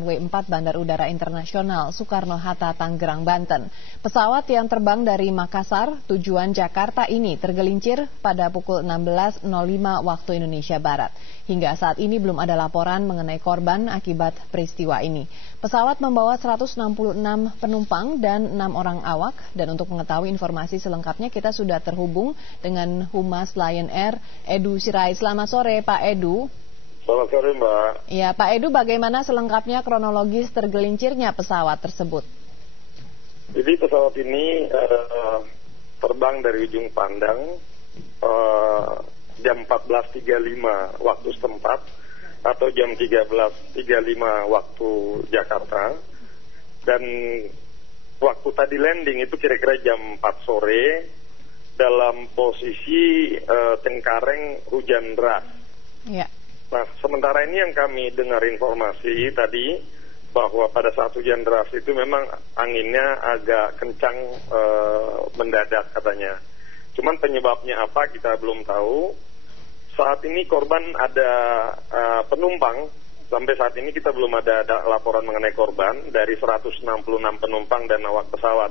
W4 Bandar Udara Internasional Soekarno-Hatta, Tangerang, Banten. Pesawat yang terbang dari Makassar tujuan Jakarta ini tergelincir pada pukul 16.05 waktu Indonesia Barat. Hingga saat ini belum ada laporan mengenai korban akibat peristiwa ini. Pesawat membawa 166 penumpang dan 6 orang awak. Dan untuk mengetahui informasi selengkapnya kita sudah terhubung dengan Humas Lion Air, Edu Sirait. Selamat sore Pak Edu. Selamat sore Mbak. Ya, Pak Edu, bagaimana selengkapnya kronologis tergelincirnya pesawat tersebut? Jadi pesawat ini terbang dari ujung Pandang jam 14.35 waktu setempat atau jam 13.35 waktu Jakarta. Dan waktu tadi landing itu kira-kira jam 4 sore dalam posisi Cengkareng hujan deras. Ya. Nah, sementara ini yang kami dengar informasi tadi bahwa pada saat hujan deras itu memang anginnya agak kencang mendadak katanya. Cuman penyebabnya apa kita belum tahu. Saat ini korban ada penumpang, sampai saat ini kita belum ada laporan mengenai korban dari 166 penumpang dan awak pesawat.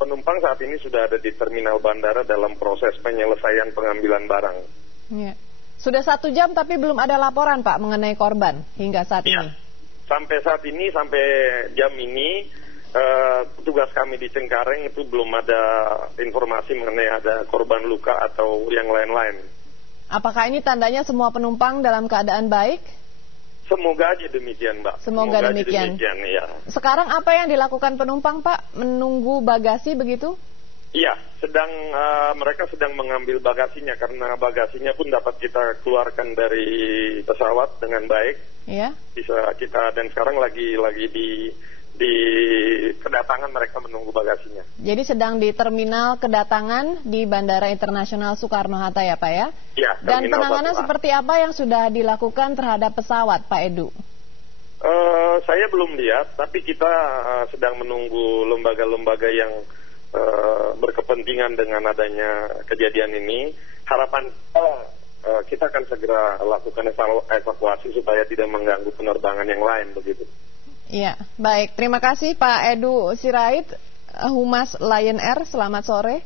Penumpang saat ini sudah ada di terminal bandara dalam proses penyelesaian pengambilan barang. Ya. Sudah 1 jam tapi belum ada laporan Pak mengenai korban hingga saat ini. Sampai saat ini, sampai jam ini, petugas kami di Cengkareng itu belum ada informasi mengenai ada korban luka atau yang lain-lain. Apakah ini tandanya semua penumpang dalam keadaan baik? Semoga aja demikian, Mbak. Semoga demikian. Ya. Sekarang apa yang dilakukan penumpang Pak? Menunggu bagasi begitu? Iya, mereka sedang mengambil bagasinya karena bagasinya pun dapat kita keluarkan dari pesawat dengan baik. Iya. Bisa kita dan sekarang lagi di kedatangan mereka menunggu bagasinya. Jadi sedang di terminal kedatangan di Bandara Internasional Soekarno-Hatta ya Pak ya? Iya. Dan penanganan seperti apa yang sudah dilakukan terhadap pesawat Pak Edu? Saya belum lihat, tapi kita sedang menunggu lembaga-lembaga yang berkepentingan dengan adanya kejadian ini. Harapan kita akan segera lakukan evakuasi supaya tidak mengganggu penerbangan yang lain begitu. Iya, baik. Terima kasih Pak Edu Sirait, Humas Lion Air. Selamat sore.